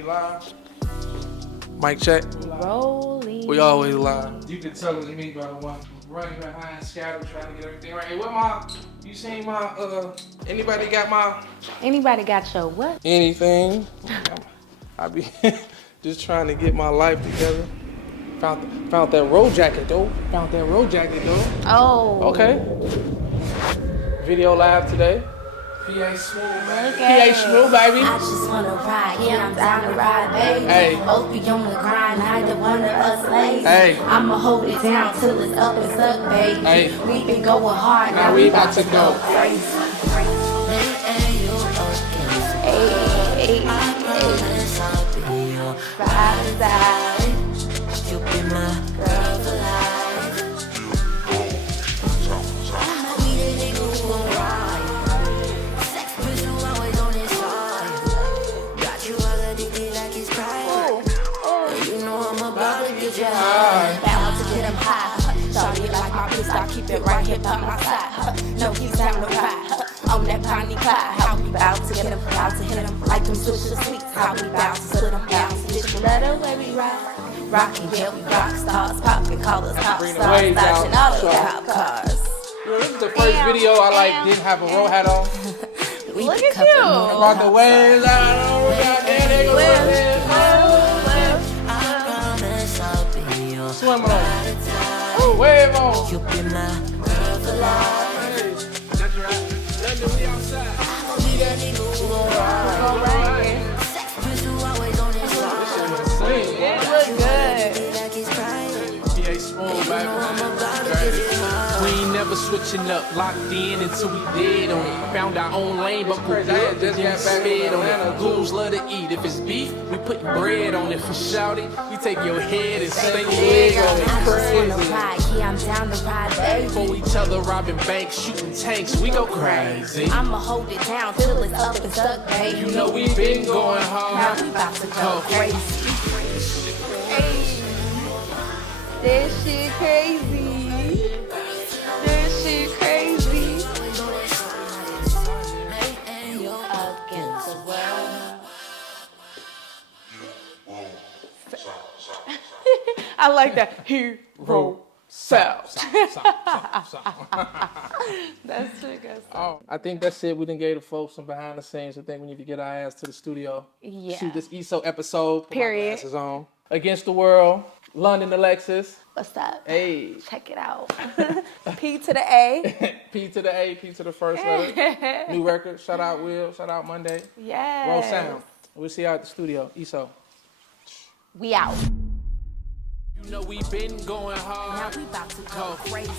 We live? Mic check. Rolling. We always live. You can tell us me by the one running behind, scattered, trying to get everything right. Hey, what you seen my, anybody got your what? anything? I be just trying to get my life together. Found that road jacket though. Oh. Okay. Video live today. PA Smooth, baby. PA Smooth, baby. I just wanna ride, yeah, I'm down to ride, baby. Hey. Both be on the grind, neither one of us lazy. Hey. I'ma hold it down till it's up and stuck, baby. Hey. We been going hard, Now we about to go crazy. Hey. Ride out. You be my girl for life. We the nigga who gon' ride. Sex pistol always on his side. Got you all addicted like it's private. And you know I'm about to get you high. Bound to get him high. Shawty like my pistol, I keep it right here by my side. No, he's down to ride. On that Bonnie Clyde. How we bout to get him, bout to hit him. Like them Swisher Sweets. How we bout to put him down. Just let the way we ride. Rockin', yeah, we rock stars, poppin' collars, pop stars, dodging all the cop cars. Yo, this is the first video I didn't have a roll hat on. Look at you. Brought the waves out. Swim on. Ooh, wave on. You be my girl for life. That's right. London, we outside. Be that nigga who gon' ride. Sex pistol always on his side. It look good. Like it's private. PA Smooth, baby. We ain't never switching up, locked in until we dead on it. Found our own lane, but Crazy. I had just got back sped from on Atlanta, it. too. Goons love to eat. If it's beef, we put bread on it. For shouty, we take your head and Stank stank your your leg leg on on it. it. I just wanna Crazy. ride, yeah, I'm down to ride, baby. For each other, robbing banks, shooting tanks, we go crazy. I'ma hold it down till it's up and stuck, baby. You know we been going Now hard. we about to go crazy. This shit crazy. This shit crazy. Against the world. I like that. Hero South. That's too good. Oh, I think that's it. We done gave the folks some behind the scenes. I think we need to get our ass to the studio. Yeah. Shoot this E.S.O episode. Put my Period. glasses on. Against the World. London, Alexis. What's up? Hey. Check it out. P to the A. P to the A, P to the first letter. New record. Shout out Will. Shout out Monday. Yes. Roll sound. We'll see you out at the studio. E.S.O. We out. You know we been going Now hard. we about to go crazy.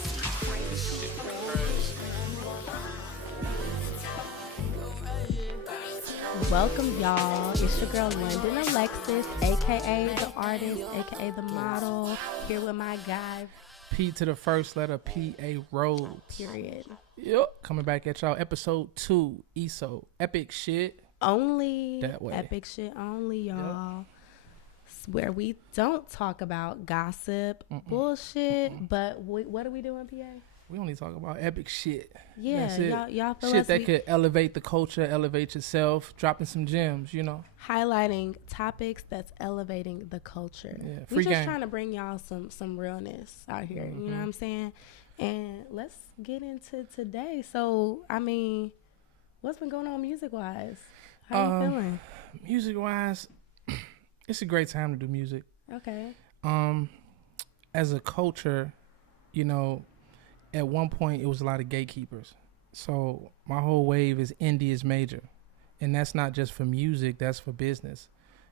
Welcome, y'all. It's your girl, London Alexis, a.k.a. the artist, a.k.a. the model, here with my guy, P to the first letter, P.A. Rhodes. period. Yep. Coming back at y'all. Episode 2, E.S.O. Epic shit. Only That way. epic shit only, y'all. It's where we don't talk about gossip, bullshit, but what are we doing, PA? We only talk about epic shit. Yeah, That's it. y'all feel Shit us that could elevate the culture, elevate yourself, dropping some gems, you know. highlighting topics that's elevating the culture. Yeah, We free just game. trying to bring y'all some realness out here. You know what I'm saying? And let's get into today. So, I mean, what's been going on music wise? How you feeling? Music wise, it's a great time to do music. Okay. As a culture, you know, at one point it was a lot of gatekeepers. So my whole wave is indie is major. And that's not just for music, that's for business.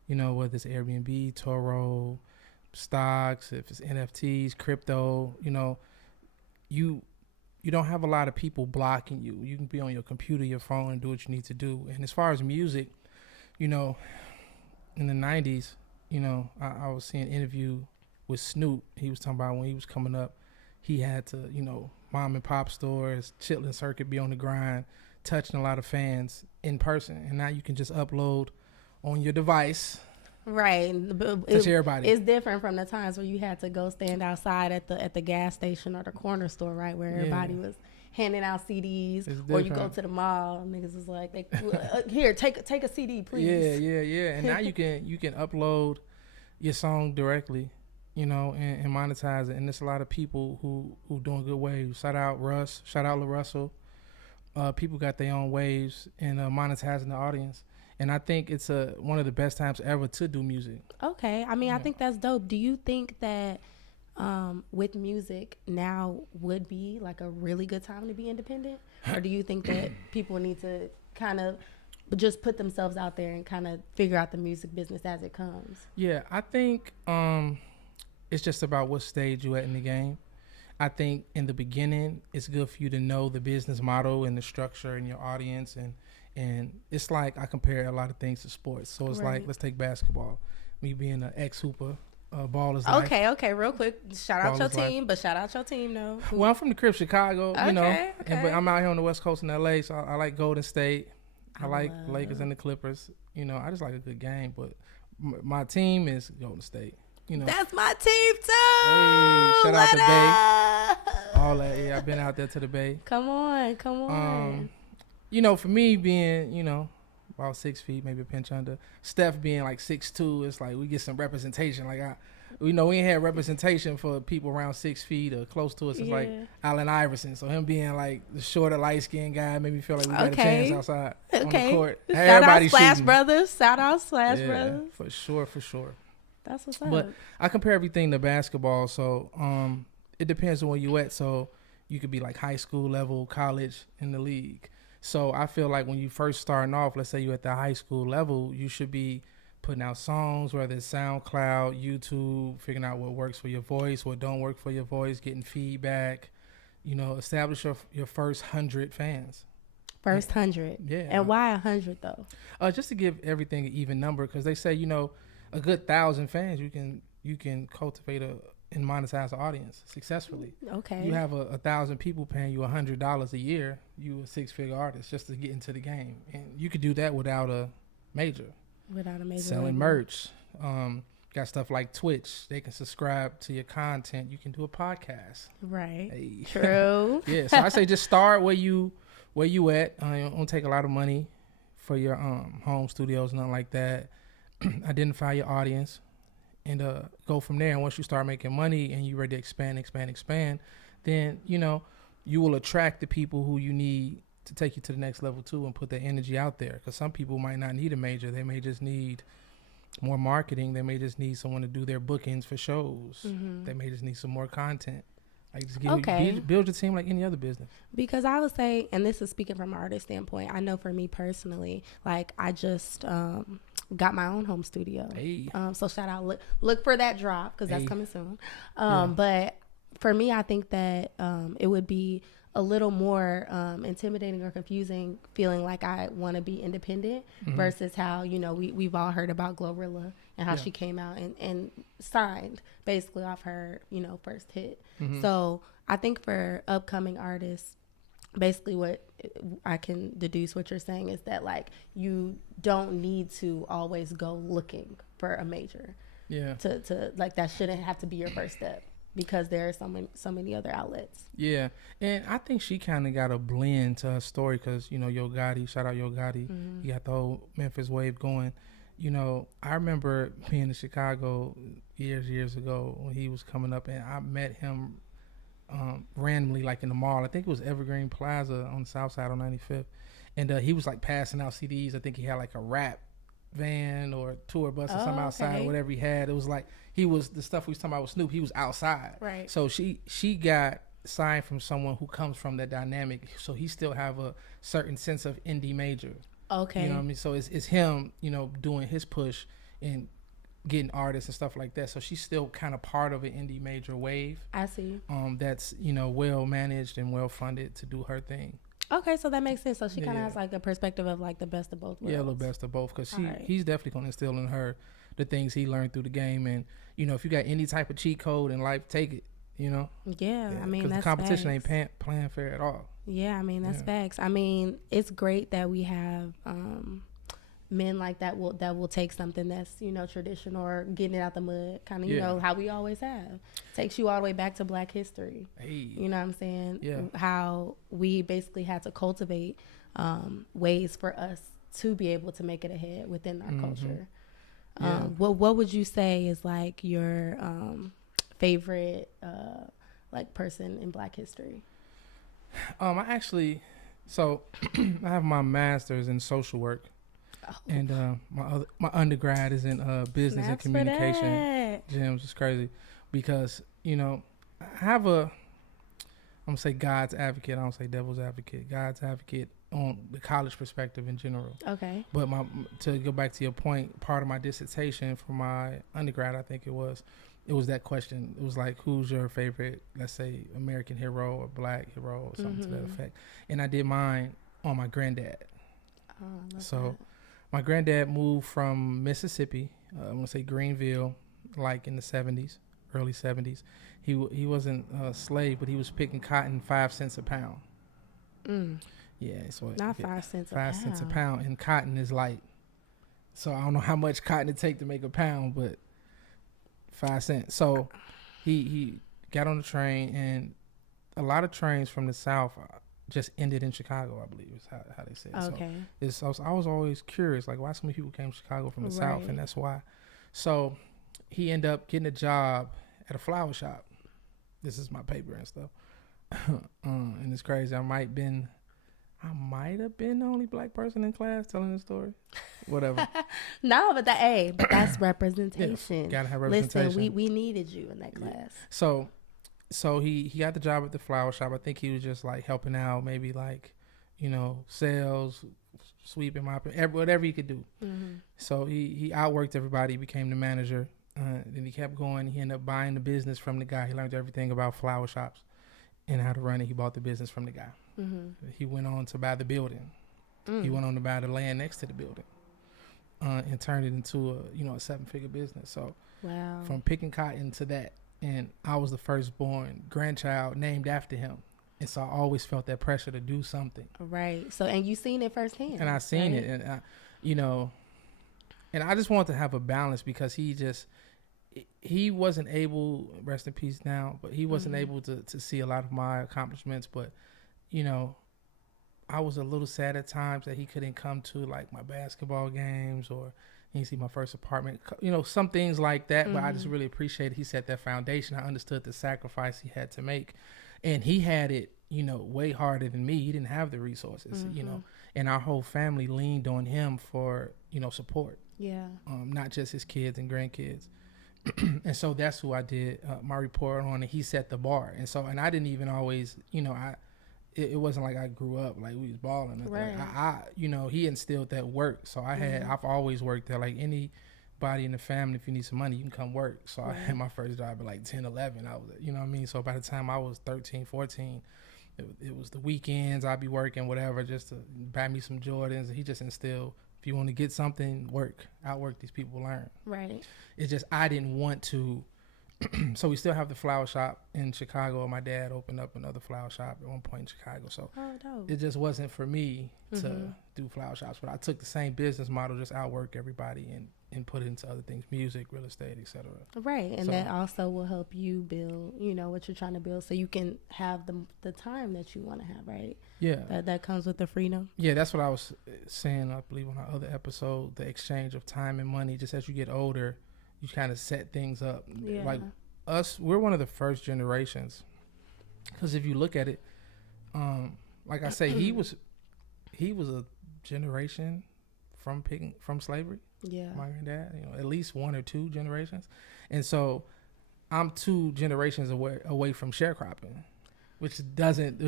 You know, whether it's Airbnb, Toro, stocks, if it's NFTs, crypto, you know, you don't have a lot of people blocking you. You can be on your computer, your phone, and do what you need to do. And as far as music, you know, in the 90s, you know, I was seeing an interview with Snoop. He was talking about when he was coming up, he had to, you know, mom and pop stores, chitlin circuit, be on the grind, touching a lot of fans in person. And now you can just upload on your device. Right. Touch everybody. It's different from the times where you had to go stand outside at the gas station or the corner store, right, where everybody was handing out CDs, It's or you go different. to the mall, niggas is like, they, here, take a CD, please. Yeah. And now you can upload your song directly, you know, and monetize it. And there's a lot of people who doing good waves. Shout out Russ. Shout out LaRussell. People got their own waves in monetizing the audience. And I think it's one of the best times ever to do music. Okay, I mean, I think that's dope. Do you think that with music now would be like a really good time to be independent? Or do you think that people need to kind of just put themselves out there and kind of figure out the music business as it comes? Yeah, I think it's just about what stage you at in the game. I think in the beginning, it's good for you to know the business model and the structure and your audience. And it's like I compare a lot of things to sports. So it's like, let's take basketball. Me being an ex-hooper, ball is life. Okay, real quick. Shout out Ball your is life. team, but shout out your team, though. Well, I'm from the crib, Chicago, you know. Okay. But I'm out here on the West Coast in L.A., so I like Golden State. I like love- Lakers and the Clippers. You know, I just like a good game. But my team is Golden State. You know, That's my team, too. Hey, shout out to Let Bay. up. all that. Yeah, I've been out there to the Bay. Come on. You know, for me being, you know, about 6 feet, maybe a pinch under. Steph being like 6'2", it's like we get some representation. Like we ain't had representation for people around 6 feet or close to us. It's like Yeah. Allen Iverson. So him being like the shorter, light skinned guy made me feel like we got a Okay. chance outside on the Okay. court. Shout out Everybody Splash shooting. Brothers. Shout out Splash Yeah, Brothers. for sure. That's what's up. But I compare everything to basketball. So it depends on where you at. So you could be like high school level, college, in the league. So I feel like when you first starting off, let's say you're at the high school level, you should be putting out songs, whether it's SoundCloud, YouTube, figuring out what works for your voice, what don't work for your voice, getting feedback. You know, establish your first 100 fans. First 100. Yeah. And why 100 though? Just to give everything an even number, because they say, you know, a good 1,000 fans you can cultivate and monetize an audience successfully. Okay. You have 1,000 people paying you $100 a year, you a 6-figure artist just to get into the game, and you could do that without a major. Without a major Selling label. merch, got stuff like Twitch. They can subscribe to your content. You can do a podcast. Right. Hey. True. Yeah, so I say just start where you at. It don't take a lot of money for your home studios, nothing like that. Identify your audience and go from there. And once you start making money and you're ready to expand, then you know you will attract the people who you need to take you to the next level too, and put their energy out there. Because some people might not need a major; they may just need more marketing. They may just need someone to do their bookings for shows. Mm-hmm. They may just need some more content. Like just build your team like any other business. Because I would say, and this is speaking from an artist standpoint, I know for me personally, like I just got my own home studio. Hey. So shout out, look for that drop because that's Hey. coming soon. Yeah. But for me, I think that it would be a little more intimidating or confusing feeling like I want to be independent versus how, you know, we've all heard about Glorilla and how she came out and signed basically off her, you know, first hit. So I think for upcoming artists, basically what I can deduce what you're saying is that like you don't need to always go looking for a major. Yeah. To like that shouldn't have to be your first step because there are so many other outlets. Yeah, and I think she kind of got a blend to her story because, you know, Yo Gotti, shout out Yo Gotti, he got the whole Memphis wave going. You know, I remember being in Chicago years ago when he was coming up, and I met him randomly, like in the mall. I think it was Evergreen Plaza on the south side on 95th. And he was like passing out CDs. I think he had like a rap van or tour bus or something outside, okay. or whatever he had. It was like the stuff we was talking about with Snoop, he was outside. Right. So she got signed from someone who comes from that dynamic. So he still have a certain sense of indie major. Okay. You know what I mean? So it's him, you know, doing his push and getting artists and stuff like that. So she's still kind of part of an indie major wave. I see. That's, you know, well managed and well funded to do her thing. Okay, so that makes sense. So she kind of Yeah. has like a perspective of like the best of both worlds. Yeah, a little best of both, because Alright. he's definitely going to instill in her the things he learned through the game. And, you know, if you got any type of cheat code in life, take it, you know. Yeah, I mean, because that's the competition facts. ain't playing fair at all. Yeah, I mean, that's Yeah. facts. I mean, it's great that we have men like that will take something that's, you know, traditional or getting it out the mud, kind of, you know, how we always have. Takes you all the way back to Black history. Hey. You know what I'm saying? Yeah. How we basically had to cultivate ways for us to be able to make it ahead within our culture. What would you say is like your favorite like person in Black history? I actually, so I have my master's in social work, and my undergrad is in business and communication. Gems is crazy because, you know, I have I'm gonna say God's advocate. I don't say devil's advocate. God's advocate on the college perspective in general. Okay. But to go back to your point, part of my dissertation for my undergrad, I think it was that question. It was like, who's your favorite, let's say, American hero or Black hero or something to that effect. And I did mine on my granddad. So my granddad moved from Mississippi, I'm going to say Greenville, like in the 70s, early 70s. He wasn't a slave, but he was picking cotton 5 cents a pound. Yeah, so not 5 cents a 5 cents a pound, and cotton is light. So I don't know how much cotton it take to make a pound, but 5 cents. So he got on the train, and a lot of trains from the South just ended in Chicago, I believe is how they say it. Okay. So I was always curious, like, why so many people came to Chicago from the South, and that's why. So he ended up getting a job at a flower shop. This is my paper and stuff. And it's crazy. I might have been the only Black person in class telling the story. Whatever. No, but that's representation. Yeah, gotta have representation. Listen, we needed you in that class. So he got the job at the flower shop. I think he was just like helping out, maybe like, you know, sales, sweeping, mopping, whatever he could do. So he outworked everybody, became the manager. Then he kept going. He ended up buying the business from the guy. He learned everything about flower shops and how to run it. He bought the business from the guy. He went on to buy the building. He went on to buy the land next to the building, and turned it into a 7-figure business. So from picking cotton to that, and I was the firstborn grandchild named after him, and so I always felt that pressure to do something. Right. So, and you seen it firsthand. And I seen it, and and I just wanted to have a balance because he wasn't able, rest in peace now, but he wasn't able to see a lot of my accomplishments. But, you know, I was a little sad at times that he couldn't come to like my basketball games, or he didn't see my first apartment, you know, some things like that. But I just really appreciated he set that foundation. I understood the sacrifice he had to make, and he had it, you know, way harder than me. He didn't have the resources, you know, and our whole family leaned on him for, you know, support. Yeah. Not just his kids and grandkids. And so that's who I did my report on, and he set the bar. And so, and I didn't even always, you know, it wasn't like I grew up like we was balling. Right. I you know, he instilled that work. So I've always worked there. Like anybody in the family, if you need some money, you can come work. So I had my first job at like 10, 11. I was, you know what I mean? So by the time I was 13, 14, it was the weekends. I'd be working, whatever, just to buy me some Jordans. And he just instilled, if you want to get something, outwork these people, learn. Right. It's just, I didn't want to. So we still have the flower shop in Chicago. My dad opened up another flower shop at one point in Chicago. So it just wasn't for me to do flower shops. But I took the same business model, just outwork everybody and put it into other things, music, real estate, etc. Right. And so, that also will help you build, you know, what you're trying to build, so you can have the time that you want to have, right? Yeah. That comes with the freedom. Yeah, that's what I was saying, I believe, on our other episode, the exchange of time and money. Just as you get older, you kind of set things up. Yeah. Like us, we're one of the first generations. Because if you look at it, like I say, he was a generation from slavery. Yeah. My granddad, you know, at least 1 or 2 generations. And so I'm 2 generations away from sharecropping, which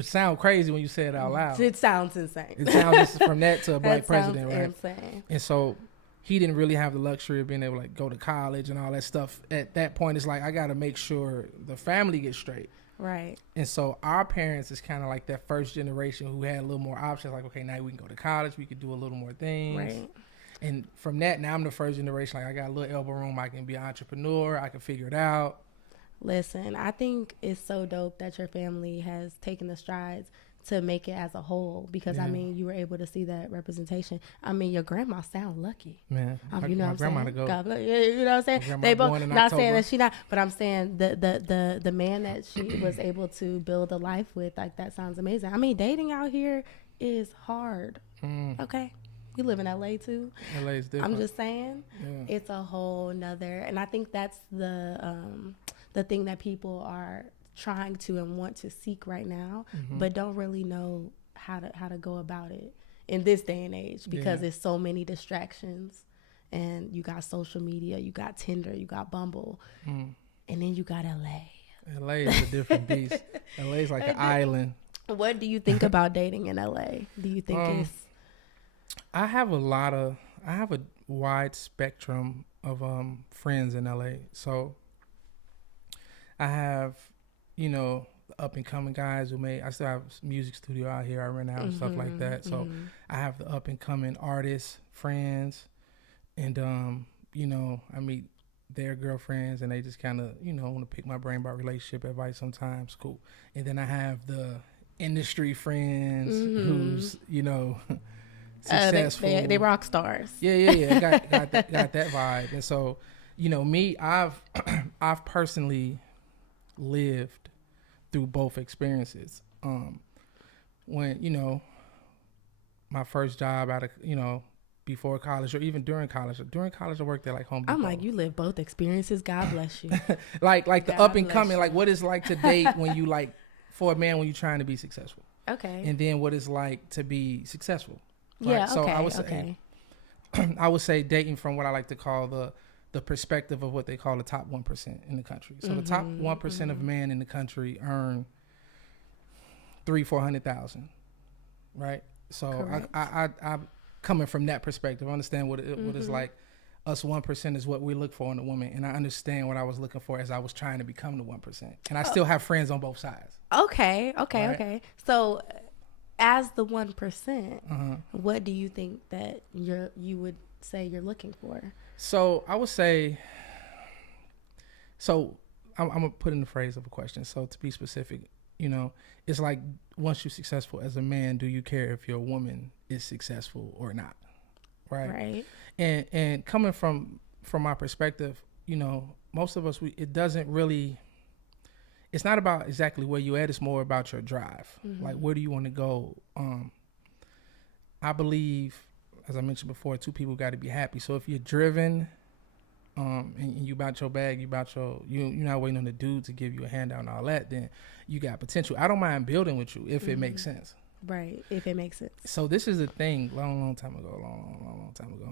sound crazy when you say it out loud. It sounds insane. It sounds from that to a Black president, right? Insane. And so he didn't really have the luxury of being able to like go to college and all that stuff. At that point, it's like, I got to make sure the family gets straight. Right. And so our parents is kind of like that first generation who had a little more options. Like, okay, now we can go to college. We could do a little more things. Right. And from that, now I'm the first generation. Like, I got a little elbow room. I can be an entrepreneur. I can figure it out. Listen, I think it's so dope that your family has taken the strides to make it as a whole, because I mean, you were able to see that representation. I mean, your grandma sound lucky. Man, You know what I'm saying? go. God bless, you know what I'm saying? They both, not saying that she not, but I'm saying the man that she was able to build a life with, like, that sounds amazing. I mean, dating out here is hard. Okay. You live in LA too. LA is different. I'm just saying, it's a whole nother, and I think that's the thing that people are trying to and want to seek right now, but don't really know how to go about it in this day and age, because there's so many distractions, and you got social media, you got Tinder, you got Bumble, and then you got LA. LA is a different beast. LA is like an island. What do you think about dating in LA? Do you think it's... I have a wide spectrum of friends in LA. So I have, the up and coming guys I still have a music studio out here I rent out and stuff like that. So I have the up and coming artists, friends, and I meet their girlfriends, and they just kind of, want to pick my brain about relationship advice sometimes. Cool. And then I have the industry friends who's, successful. They rock stars. Yeah. Got that vibe. And so, me, I've personally lived through both experiences. When, my first job out of, before college, or even during college. During college, I worked at like Home Depot. I'm like, you live both experiences. God bless you. like the God up and bless coming, you. like what it's like to date when you like, for a man, when you're trying to be successful. Okay. And then what it's like to be successful. Yeah. Right? So okay. I would say, I would say dating from what I like to call the perspective of what they call the top 1% in the country. So the top 1% of men in the country earn $300,000-400,000, right? So I'm coming from that perspective. I understand what it's like. Us 1% is what we look for in a woman, and I understand what I was looking for as I was trying to become the 1%. And I still have friends on both sides. Okay. So, as the 1%, what do you think that you would say you're looking for? So I would say, I'm gonna put in the phrase of a question. So to be specific, it's like, once you're successful as a man, do you care if your woman is successful or not? Right. And coming from my perspective, most of us, it doesn't really, it's not about exactly where you at. It's more about your drive. Like, where do you want to go? I believe, as I mentioned before, two people got to be happy. So if you're driven, and you about your bag, you're not waiting on the dude to give you a handout and all that, then you got potential. I don't mind building with you if it makes sense. Right, if it makes sense. So this is the thing, long time ago,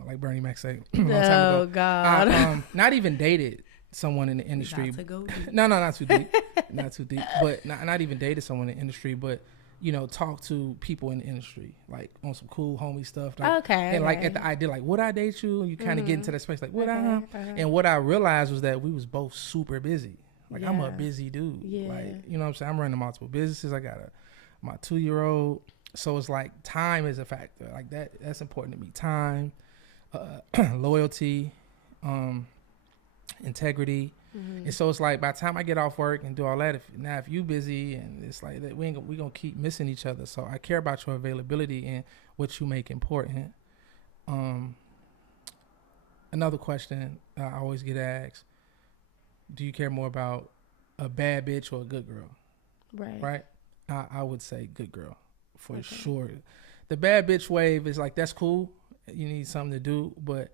like Bernie Mac said, Oh, God. I not even dated someone in the industry. Not to go deep. No, not too deep. Not too deep. But not even dated someone in the industry, but, talk to people in the industry, like on some cool homie stuff. Like, and like at the idea, like, would I date you? And you kind of get into that space, like, would I? And what I realized was that we was both super busy. Like, I'm a busy dude. Yeah. Like, you know what I'm saying? I'm running multiple businesses. I got my 2-year-old. So it's like, time is a factor. Like, that's important to me. Time, loyalty, integrity. And so it's like, by the time I get off work and do all that, if you busy, and it's like that, we gonna keep missing each other. So I care about your availability and what you make important. Another question I always get asked: do you care more about a bad bitch or a good girl? Right. I would say good girl for sure. The bad bitch wave is like, that's cool. You need something to do, but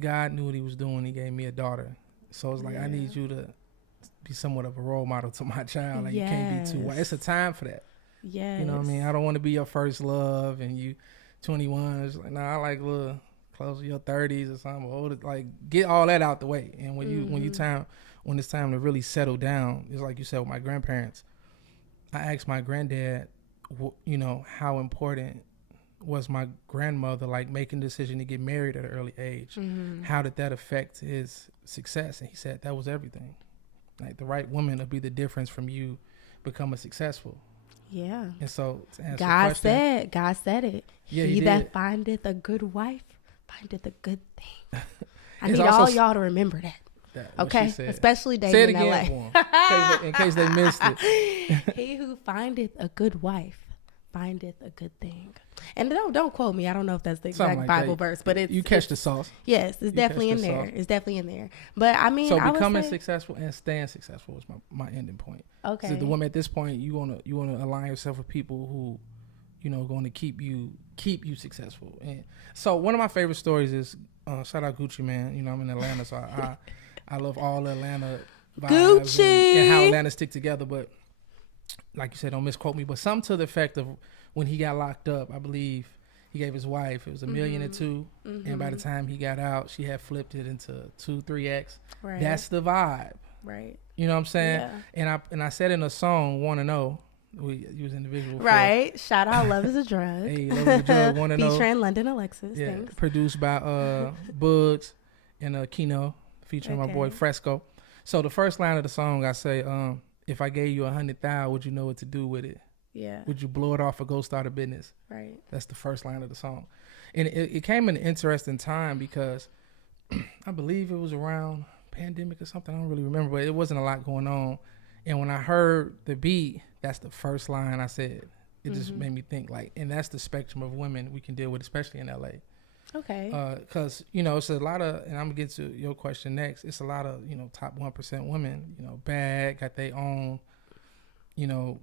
God knew what He was doing. He gave me a daughter. So it's like, I need you to be somewhat of a role model to my child. Like, you can't be too white. It's a time for that. Yes. You know what I mean? I don't want to be your first love and you 21. It's like, I like little close to your 30s or something. Older, like, get all that out the way. And when it's time to really settle down, it's like you said with my grandparents. I asked my granddad, how important was my grandmother, like, making the decision to get married at an early age? How did that affect his success? And he said that was everything. Like, the right woman will be the difference from you becoming successful. Yeah. And so to answer God said it. Yeah, he he that did. findeth a good wife findeth a good thing. I It's need also all y'all to remember that. that. What Okay, she said. especially Say it dating in again LA. for 'em, in case they missed it. He who findeth a good wife findeth a good thing. And don't quote me. I don't know if that's the Something exact like Bible that. verse, but it's You catch the sauce. yes, it's definitely in catch the there. sauce. It's definitely in there. But I mean, So I would becoming say, successful and staying successful is my ending point. okay. So the woman at this point, you wanna align yourself with people who, going to keep you successful. And so one of my favorite stories is shout out Gucci Man. I'm in Atlanta, so I love all the Atlanta vibes Gucci and how Atlanta stick together. But like you said, don't misquote me. But something to the effect of when he got locked up, I believe he gave his wife, it was $1 million or $2 million, and by the time he got out, she had flipped it into 2-3x. Right. That's the vibe. Right. You know what I'm saying? Yeah. And I said in a song, "Want to Know." We use individual. Right. Shout out Love is a Drug. Hey, Love is a Drug. Want to Know. Featuring London Alexis. Yeah. Thanks. Produced by Bugs and Kino, featuring my boy Fresco. So the first line of the song, I say, if I gave you 100,000, would you know what to do with it? Yeah. Would you blow it off or go start a business? Right. That's the first line of the song. And it came in an interesting time because I believe it was around pandemic or something. I don't really remember, but it wasn't a lot going on. And when I heard the beat, that's the first line I said. It just made me think and that's the spectrum of women we can deal with, especially in LA. Okay. Because, it's a lot of, and I'm going to get to your question next, it's a lot of, top 1% women, bad, got their own,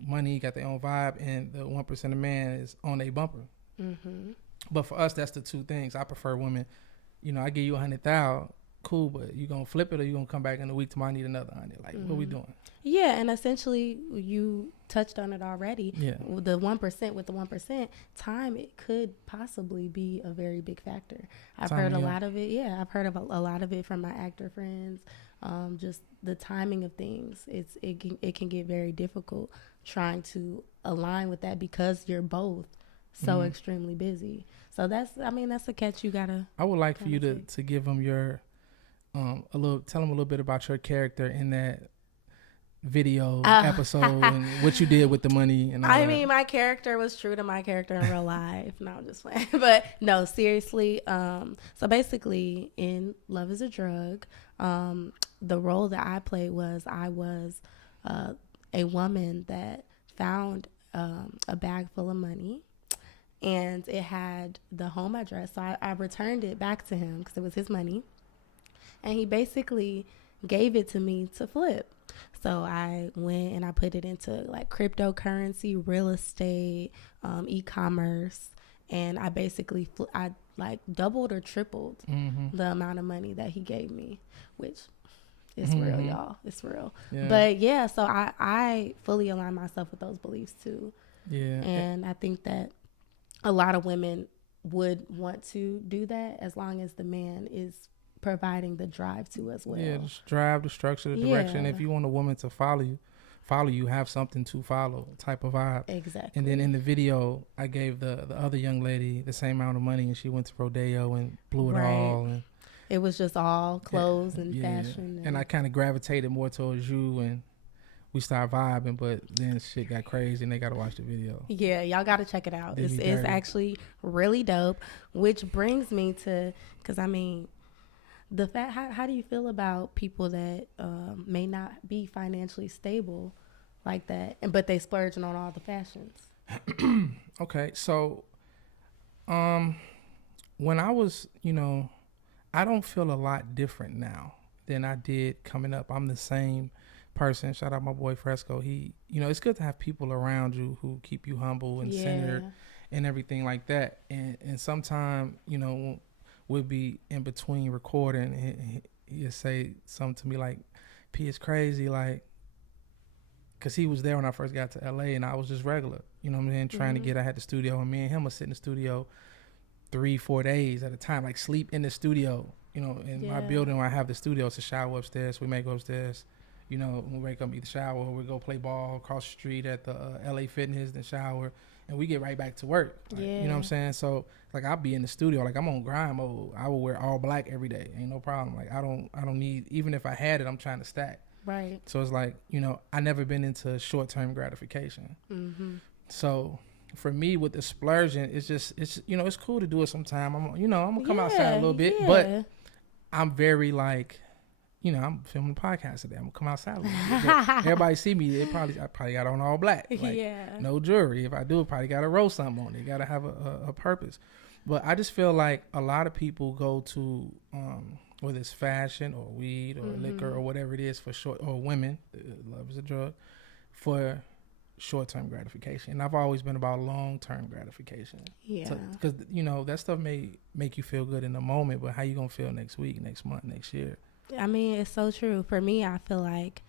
money, got their own vibe, and the 1% of man is on a bumper. Mm-hmm. But for us, that's the two things. I prefer women, I give you 100,000, cool, but you going to flip it or you going to come back in a week tomorrow, I need another 100. Like, what we doing? Yeah, and essentially you touched on it already. Yeah. The 1% with the 1%, time, it could possibly be a very big factor. I've heard a lot of it. Yeah, I've heard of a lot of it from my actor friends. Just the timing of things. It can get very difficult trying to align with that because you're both so extremely busy. So that's a catch you gotta. I would like for you to give them your tell them a little bit about your character in that video episode and what you did with the money and all that. My character was true to my character in real life. No, I'm just playing. But no, seriously. So basically in Love is a Drug, the role that I played was I was a woman that found a bag full of money, and it had the home address. So I returned it back to him because it was his money, and he basically gave it to me to flip. So I went and I put it into like cryptocurrency, real estate, e-commerce, and I basically doubled or tripled the amount of money that he gave me, which is real, y'all. It's real. Yeah. But yeah, so I fully align myself with those beliefs too. Yeah. And I think that a lot of women would want to do that as long as the man is providing the drive to as well. Yeah, the drive, the structure, the direction. If you want a woman to follow you, have something to follow type of vibe. Exactly. And then in the video, I gave the other young lady the same amount of money, and she went to Rodeo and blew it all. And it was just all clothes and fashion. And I kind of gravitated more towards you, and we started vibing, but then shit got crazy, and they got to watch the video. Yeah, y'all got to check it out. It's actually really dope, which brings me to, because the fact, how do you feel about people that may not be financially stable like that, but they splurging on all the fashions? Okay, so when I was, I don't feel a lot different now than I did coming up. I'm the same person. Shout out my boy Fresco. He, it's good to have people around you who keep you humble and centered and everything like that. And sometimes, we'll be in between recording and he'll say something to me like, P, it's crazy, like, because he was there when I first got to LA and I was just regular, trying to get, I had the studio, and me and him would sit in the studio 3-4 days at a time, like sleep in the studio, in my building where I have the studio. It's a shower upstairs. We may go upstairs, when we wake up, either shower, we go play ball across the street at the LA Fitness, then shower, and we get right back to work. Like, you know what I'm saying? So like I'll be in the studio, like I'm on grind mode. I will wear all black every day. Ain't no problem. Like I don't need, even if I had it, I'm trying to stack. Right. So it's like, I never been into short-term gratification. Mm-hmm. So for me with the splurging, it's just, it's cool to do it sometime. I'm gonna come outside a little bit, but I'm very like, I'm filming a podcast today. I'm gonna come outside. A little bit. But everybody see me. I probably got on all black. Like, Yeah. no jewelry. If I do, it probably got to roll something on it. Got to have a purpose. But I just feel like a lot of people go to whether it's fashion or weed or liquor or whatever it is for short, or women, love is a drug, for short-term gratification. And I've always been about long-term gratification. Yeah. Because that stuff may make you feel good in the moment, but how you gonna feel next week, next month, next year? I mean, it's so true. For me, I feel like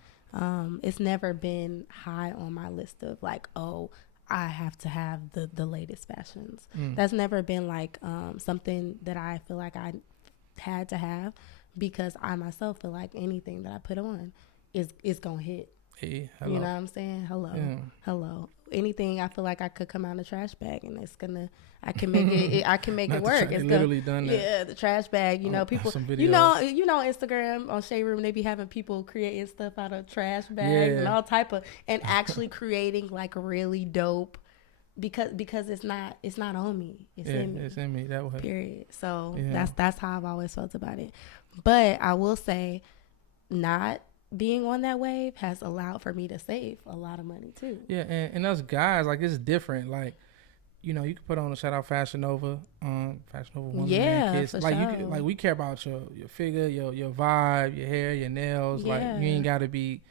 it's never been high on my list of like, oh, I have to have the latest fashions. That's never been like something that I feel like I had to have, because I myself feel like anything that I put on is gonna hit. Hey, hello. You know what I'm saying? Hello. Anything I feel like I could come out in a trash bag and I can make it work. It's literally done that. Yeah, the trash bag. People. Some videos. You know, Instagram on Shade Room, they be having people creating stuff out of trash bags and all type of, and actually creating like really dope, because it's not on me. It's in me. It's in me that way. Period. So that's how I've always felt about it. But I will say, not being on that wave has allowed for me to save a lot of money too. Yeah, and us guys, like, it's different. Like, you can put on a shout out Fashion Nova woman, man, kids. For like sure. you, like, we care about your figure, your vibe, your hair, your nails. Like, you ain't gotta be.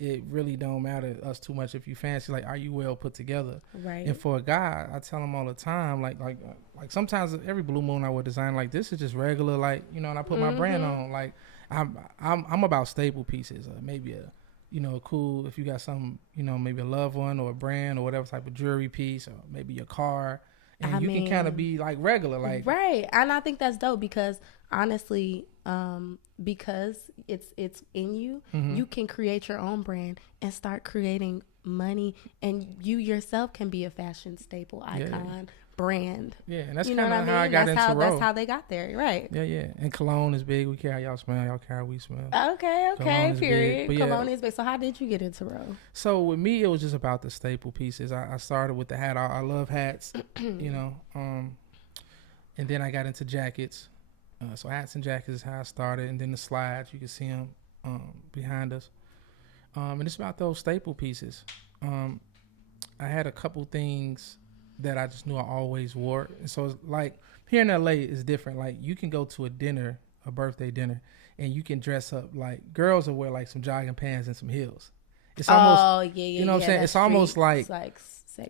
It really don't matter to us too much if you fancy. Like, are you well put together? Right. And for a guy, I tell him all the time, like sometimes every blue moon I would design, like, this is just regular, like, and I put my brand on. Like, I'm about staple pieces. Maybe a cool, if you got some, maybe a loved one or a brand or whatever type of jewelry piece, or maybe your car, and you can kind of be like regular, like, right. And I think that's dope, because honestly, because it's in you, you can create your own brand and start creating money, and you yourself can be a fashion staple icon. Brand. Yeah, and that's kind of how I got into Ro. That's how they got there, right? Yeah. And cologne is big. We care how y'all smell. Y'all care how we smell. Okay. Cologne is Period. big. Cologne is big. So how did you get into Ro? So with me, it was just about the staple pieces. I started with the hat. I love hats, and then I got into jackets. So hats and jackets is how I started, and then the slides. You can see them behind us. And it's about those staple pieces. I had a couple things that I just knew I always wore. And so it's like, here in LA is different. Like, you can go to a dinner, a birthday dinner, and you can dress up. Like, girls will wear like some jogging pants and some heels. It's almost, you know what I'm saying? It's almost like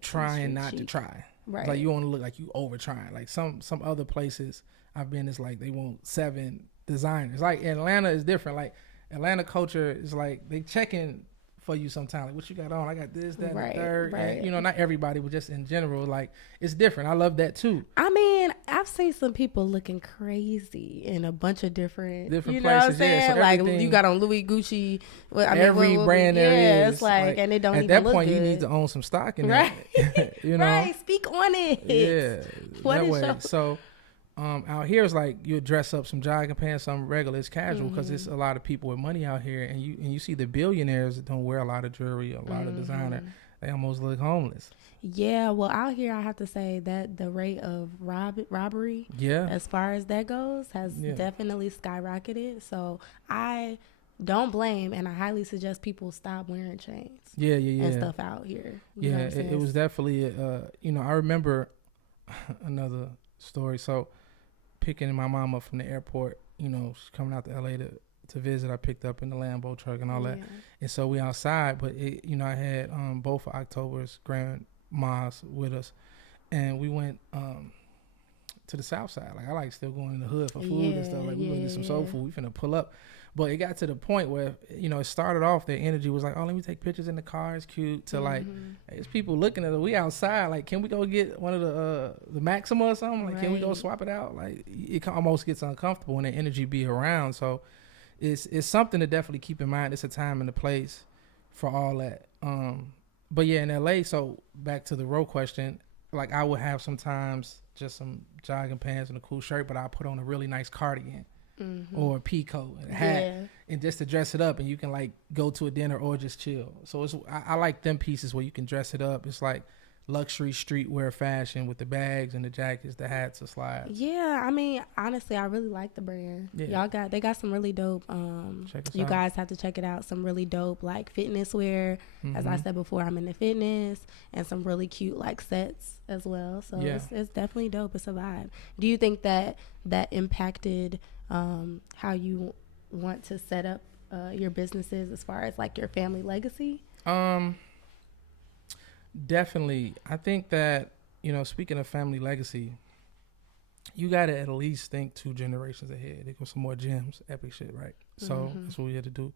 trying not to try. Right. Like, you want to look like you over trying. Like some other places I've been, it's like they want 7 designers. Like, Atlanta is different. Like, Atlanta culture is like they checking for you sometimes, like, what you got on? I got this, that, and the third. Right. And, not everybody, but just in general, like, it's different. I love that too. I mean, I've seen some people looking crazy in a bunch of different places. You know what I'm saying? Yeah, so like, you got on Louis, Gucci. Every brand there is. It's like, and it don't at even that look point, good. you need to own some stock in right. that. Right. Speak on it. Yeah. What that is way. your... So, out here it's like you dress up some jogging pants, some regular, it's casual, because it's a lot of people with money out here, and you see the billionaires that don't wear a lot of jewelry, a lot of designer, they almost look homeless. Yeah, well, out here I have to say that the rate of robbery, as far as that goes, has definitely skyrocketed. So I don't blame, and I highly suggest people stop wearing chains. And stuff out here. You know what I'm saying? It was definitely I remember another story. So picking my mom up from the airport, she's coming out to LA to visit. I picked up in the Lambo truck and all that. And so we outside, but I had both of October's grandmas with us, and we went to the south side. Like, I like still going in the hood for food and stuff. Like, we gonna get some soul food. We finna pull up. But it got to the point where, it started off, their energy was like, oh, let me take pictures in the car. It's cute. To like, it's people looking at it. We outside. Like, can we go get one of the Maxima or something? Like, can we go swap it out? Like, it almost gets uncomfortable when the energy be around. So it's something to definitely keep in mind. It's a time and a place for all that. But yeah, in LA, so back to the Ro question, like, I would have sometimes just some jogging pants and a cool shirt, but I put on a really nice cardigan. Or a pea coat and a hat, and just to dress it up, and you can like go to a dinner or just chill. So I like them pieces where you can dress it up. It's like luxury streetwear fashion with the bags and the jackets, the hats, the slides. Yeah, I mean, honestly, I really like the brand. Yeah. They got some really dope. Check us You out. guys have to check it out. Some really dope like fitness wear. As I Mhm. said before, I'm into fitness, and some really cute like sets as well. So Yeah. it's definitely dope. It's a vibe. Do you think that impacted how you want to set up your businesses as far as like your family legacy? Definitely. I think that, speaking of family legacy, you got to at least think 2 generations ahead. There goes some more gems, epic shit, right? So that's what we had to do.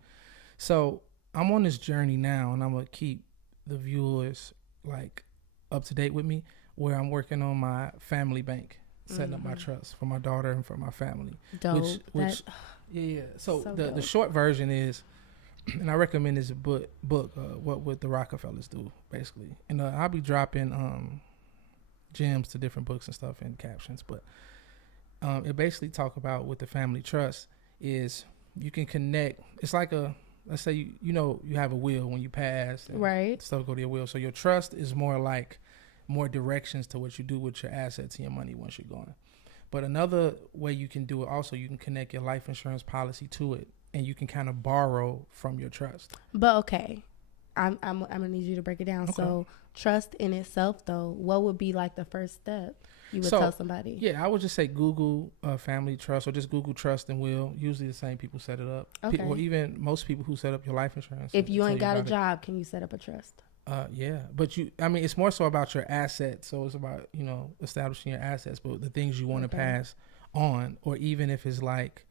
So I'm on this journey now, and I'm going to keep the viewers like up to date with me, where I'm working on my family bank, setting up my trust for my daughter and for my family. Dope. Yeah. So, So the dope. short version is, and I recommend this book, What Would the Rockefellers Do, basically. And I'll be dropping gems to different books and stuff in captions. But it basically talk about with the family trust is you can connect. It's like let's say you have a will when you pass. And Right. stuff go to your will. So your trust is more like more directions to what you do with your assets and your money once you're gone. But another way you can do it also, you can connect your life insurance policy to it. And you can kind of borrow from your trust. But okay, I'm gonna need you to break it down. Okay. So trust in itself, though, what would be like the first step you would tell somebody? Yeah, I would just say Google family trust, or just Google trust and will. Usually the same people set it up. Okay. Or even most people who set up your life insurance. If you tell ain't got a about it. job, can you set up a trust? Yeah, but it's more so about your assets. So it's about establishing your assets, but the things you want to pass on, or even if it's like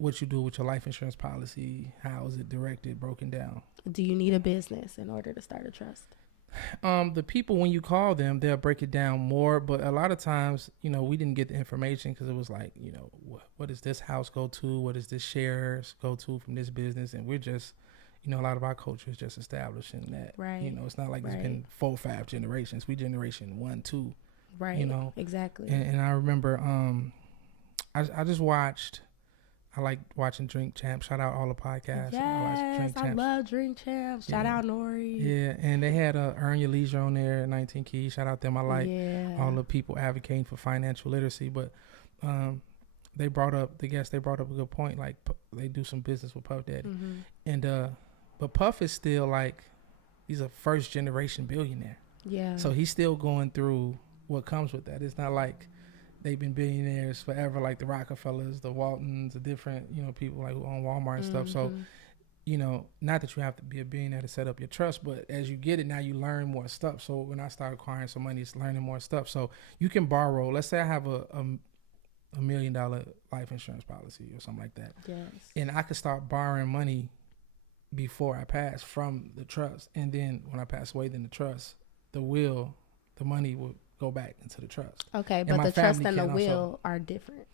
what you do with your life insurance policy, how is it directed, broken down. Do you need a business in order to start a trust? The people, when you call them, they'll break it down more, but a lot of times, we didn't get the information because it was like, what does this house go to? What does this shares go to from this business? And we're just, a lot of our culture is just establishing that. Right. It's not like it's been 4 or 5 generations. We generation 1, 2. Right. Exactly. And I remember, I just watched. I like watching Drink Champs. Shout out all the podcasts. Yes, I love Drink Champs. Shout out Nori. Yeah, and they had Earn Your Leisure on there, 19 Keys. Shout out them. I like all the people advocating for financial literacy. But they brought up a good point. Like they do some business with Puff Daddy, and but Puff is still like he's a first generation billionaire. Yeah. So he's still going through what comes with that. It's not like they've been billionaires forever, like the Rockefellers, the Waltons, the different, people like on Walmart and stuff. So, not that you have to be a billionaire to set up your trust, but as you get it, now you learn more stuff. So when I start acquiring some money, it's learning more stuff. So you can borrow. Let's say I have a $1 million life insurance policy or something like that. Yes. And I could start borrowing money before I pass from the trust. And then when I pass away, then the money will go back into the trust. Okay, And but my the trust family and the can will are different.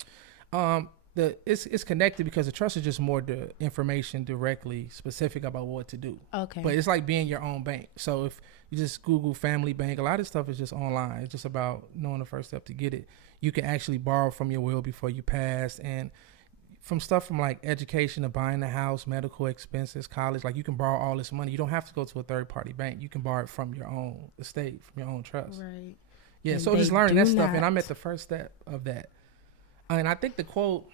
It's connected because the trust is just more the information directly specific about what to do. Okay. But it's like being your own bank. So if you just Google family bank, a lot of stuff is just online. It's just about knowing the first step to get it. You can actually borrow from your will before you pass, and from stuff from like education to buying a house, medical expenses, college. Like you can borrow all this money. You don't have to go to a third party bank. You can borrow it from your own estate, from your own trust. Right. Yeah, And so just they learning do that stuff, and not. I'm at the first step of that. And I think the quote,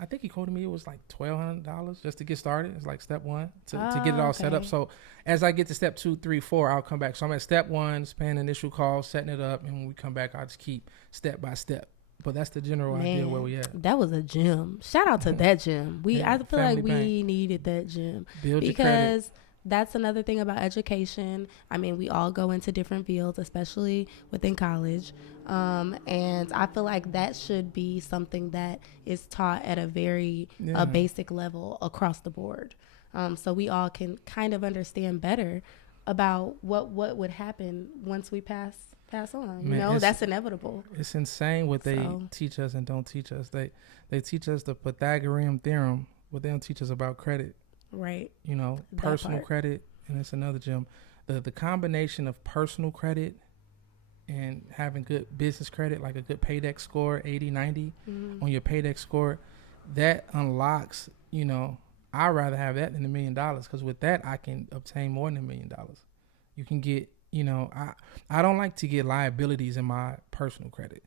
I think he quoted me, it was like $1,200 just to get started. It's like step 1 to get it all set up. okay. So as I get to step 2, 3, 4, I'll come back. So I'm at step 1, paying initial call, setting it up, and when we come back, I'll just keep step by step. But that's the general idea where we at. That was a gym. Shout out to that gym. Yeah, I feel family like we bank. needed that gym Build your credit. because that's another thing about education. I mean, we all go into different fields, especially within college. And I feel like that should be something that is taught at a very basic level across the board. So we all can kind of understand better about what would happen once we pass on. Man, That's inevitable. It's insane what they So- teach us and don't teach us. They teach us the Pythagorean theorem, but they don't teach us about credit. Right. Personal part. credit, and it's another gem. The combination of personal credit and having good business credit, like a good Paydex score, 80, 90 on your Paydex score, that unlocks, I'd rather have that than $1 million, because with that, I can obtain more than $1 million. You can get you know, I don't like to get liabilities in my personal credit.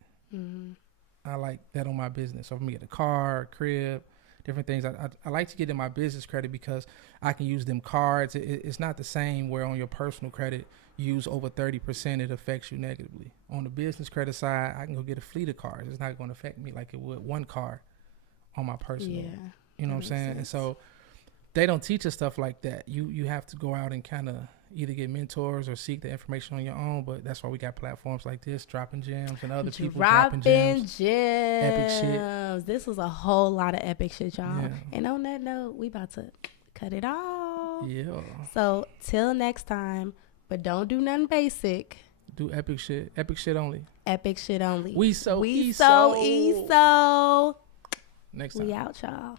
I like that on my business. So if I get a car, a crib, different things, I like to get in my business credit because I can use them cards. It's not the same where on your personal credit, you use over 30%, it affects you negatively. On the business credit side, I can go get a fleet of cars. It's not going to affect me like it would one car on my personal. You know what I'm saying? And so they don't teach us stuff like that. You have to go out and kind of either get mentors or seek the information on your own. But that's why we got platforms like this, dropping gems, and other people dropping gems. Epic shit. This was a whole lot of epic shit, y'all. Yeah. And on that note, we about to cut it off. Yeah. So till next time, but don't do nothing basic. Do epic shit. Epic shit only. Epic shit only. We so E.S.O. Next time. We out, y'all.